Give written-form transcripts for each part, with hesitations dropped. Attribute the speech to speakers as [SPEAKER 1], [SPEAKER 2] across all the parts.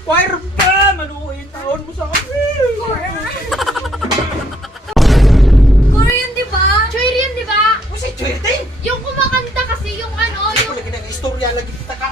[SPEAKER 1] Choir pa! Maluhin taon mo sa akin!
[SPEAKER 2] Korean, di ba?
[SPEAKER 3] Choir yan, di ba?
[SPEAKER 1] O si Choir din!
[SPEAKER 3] Yung kumakanta kasi yung ano, yung
[SPEAKER 1] Wala ka na istorya lagi kita ka!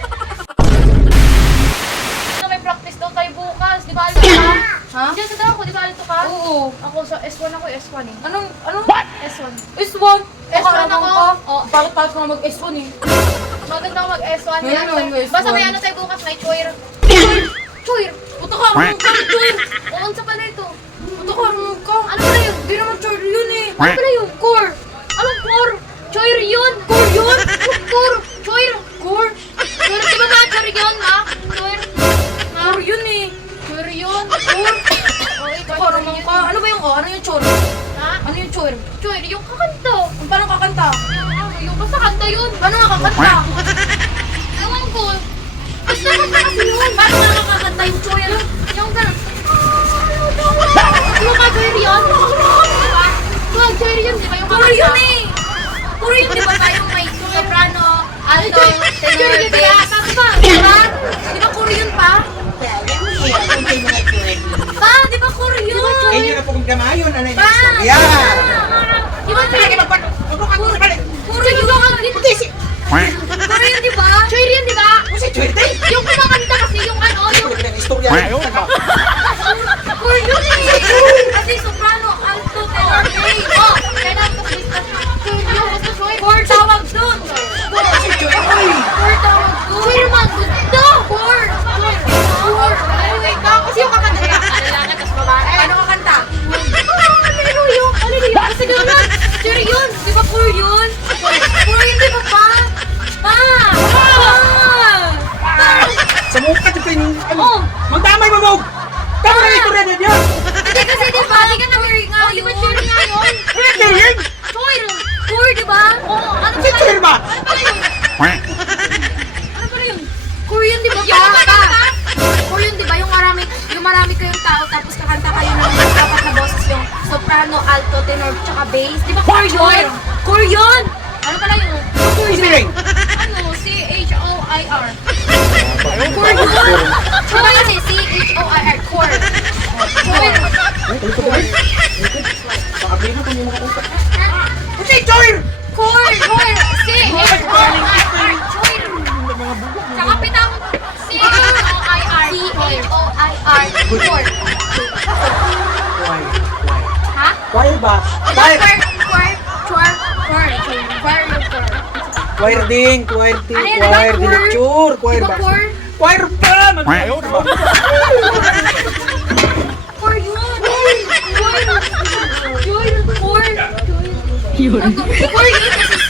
[SPEAKER 3] may practice daw tayo bukas. Di ba alito ka?
[SPEAKER 2] Ha?
[SPEAKER 3] Diyan sa daw ako, di ba alito ka?
[SPEAKER 2] Oo.
[SPEAKER 3] Ako sa S1 ako, S1 eh.
[SPEAKER 2] Anong?
[SPEAKER 3] S1.
[SPEAKER 2] S1?
[SPEAKER 3] S1 ako.
[SPEAKER 2] Oh, bakit ko na mag-S1 eh?
[SPEAKER 3] Maganda ako mag-S1.
[SPEAKER 2] Ngayon, mag-S1.
[SPEAKER 3] Basta may ano tayo bukas, may choir. Choir!
[SPEAKER 2] Puto ka, anong choir?
[SPEAKER 3] Oo, sa pala ito.
[SPEAKER 2] Puto ka, anong ka?
[SPEAKER 3] Ano pala yun?
[SPEAKER 2] Di naman choir yun eh.
[SPEAKER 3] Ano pala yun?
[SPEAKER 2] Core.
[SPEAKER 3] Anong core? Choir yun!
[SPEAKER 2] Core yun?
[SPEAKER 3] Core! Choir!
[SPEAKER 2] Core?
[SPEAKER 3] Choir, di ba ba? Choir yun, ma? Choir.
[SPEAKER 2] Core yun eh.
[SPEAKER 3] Choir yun. Core. Oo, ikaw,
[SPEAKER 2] Core
[SPEAKER 3] choir
[SPEAKER 2] naman
[SPEAKER 3] yun.
[SPEAKER 2] ka. Ano ba yung Ano yung choir?
[SPEAKER 3] Ha?
[SPEAKER 2] Ano yung choir?
[SPEAKER 3] Choir, yung kakanta.
[SPEAKER 2] Paano kakanta?
[SPEAKER 3] Yung basta kanta yun.
[SPEAKER 2] Paano nga kakanta?
[SPEAKER 3] Ewan ko. Basta kanta kasi yun.
[SPEAKER 2] Paano nga kakanta yung choir?
[SPEAKER 3] Yung gano'n. Yung mga choir yun. Diba? Yung choir yun, di ba? Yung
[SPEAKER 2] Core
[SPEAKER 3] kakanta.
[SPEAKER 2] yun eh. Core yun, di ba tayo may soprano, alto, tenor,
[SPEAKER 3] Choir yun, di ba?
[SPEAKER 2] bass?
[SPEAKER 3] Tama ba?
[SPEAKER 2] Diba? Di ba core yun pa? Pa, di ba core yun?
[SPEAKER 1] Eh, yun na po kong gamayon, ano yung
[SPEAKER 2] Pa!
[SPEAKER 1] istorya!
[SPEAKER 2] Di ba
[SPEAKER 1] Talaga magpapagpukan ko sa balik!
[SPEAKER 2] core yun?
[SPEAKER 1] Puti si...
[SPEAKER 2] Core yun, di ba?
[SPEAKER 3] Choir yun, di ba?
[SPEAKER 1] O si Choir din!
[SPEAKER 3] Yung kumakanta kasi yung ano, yung
[SPEAKER 1] Wala ka na istorya lagi kita ka!
[SPEAKER 2] Core yun eh. Kasi soprano, alto, tenor, bass.
[SPEAKER 3] oh, kailangan ko lista. Choir yun, basta choir.
[SPEAKER 2] Core tawag dun.
[SPEAKER 1] Si Choir! Ay!
[SPEAKER 2] Core tawag dun.
[SPEAKER 3] Choir man, gusto!
[SPEAKER 2] Core.
[SPEAKER 3] Core! Anyway, kasi yung kakanta nila, kailangan, tas babae.
[SPEAKER 2] Paano kakanta?
[SPEAKER 3] Hallelujah! Hallelujah! Kasi gano'n!
[SPEAKER 2] Core yun. Di ba core yun? Core yun, di ba pa? Pa!
[SPEAKER 1] Sa mukha dyan kayo ano?
[SPEAKER 2] Oh.
[SPEAKER 1] Magdamay mo mo! Tama na istorya din yun!
[SPEAKER 2] Hindi kasi di ba? Di ka na-marry nga
[SPEAKER 3] Oh, di ba choir nga yun?
[SPEAKER 1] Wala kayo yun!
[SPEAKER 3] Choir!
[SPEAKER 2] Core, di ba?
[SPEAKER 3] Oo, ano
[SPEAKER 1] Si
[SPEAKER 3] pala
[SPEAKER 1] Choir
[SPEAKER 3] yun?
[SPEAKER 1] ba?
[SPEAKER 3] Ano pala yun?
[SPEAKER 2] Ano pa yun? Core yun, di ba?
[SPEAKER 3] Yung kumanta ba?
[SPEAKER 2] Core yun, di ba? Yung marami kayong tao, tapos kakanta kayo ng apat na boses, yung soprano, alto, tenor, tsaka bass. Di ba core yun? Core yun!
[SPEAKER 3] Ano pala yun?
[SPEAKER 1] Spelling!
[SPEAKER 3] Ano? C-H-O-I-R.
[SPEAKER 2] Core yun! Diba yun eh? C-H-O-I-R. Core. Core.
[SPEAKER 1] Pakabili mo kung yung mga utak. O si Choir!
[SPEAKER 2] Core. Core.
[SPEAKER 3] C-H-O-I-R. Choir. Tsaka pitang C-H-O-I-R.
[SPEAKER 2] C-H-O-I-R. Core.
[SPEAKER 1] Choir.
[SPEAKER 3] Ha?
[SPEAKER 1] Choir ba?
[SPEAKER 2] Core.
[SPEAKER 1] Choir!
[SPEAKER 2] Core. Core. Core. Core. Core.
[SPEAKER 1] Choir din! Choir din!
[SPEAKER 2] Ano yun, diba?
[SPEAKER 1] Choir din!
[SPEAKER 2] Core?
[SPEAKER 1] Choir! Choir
[SPEAKER 2] Diba
[SPEAKER 1] ba?
[SPEAKER 2] core?
[SPEAKER 1] Choir pa! Maluhin taon!
[SPEAKER 2] Core yun. Core. Core. Core. Core yun kasi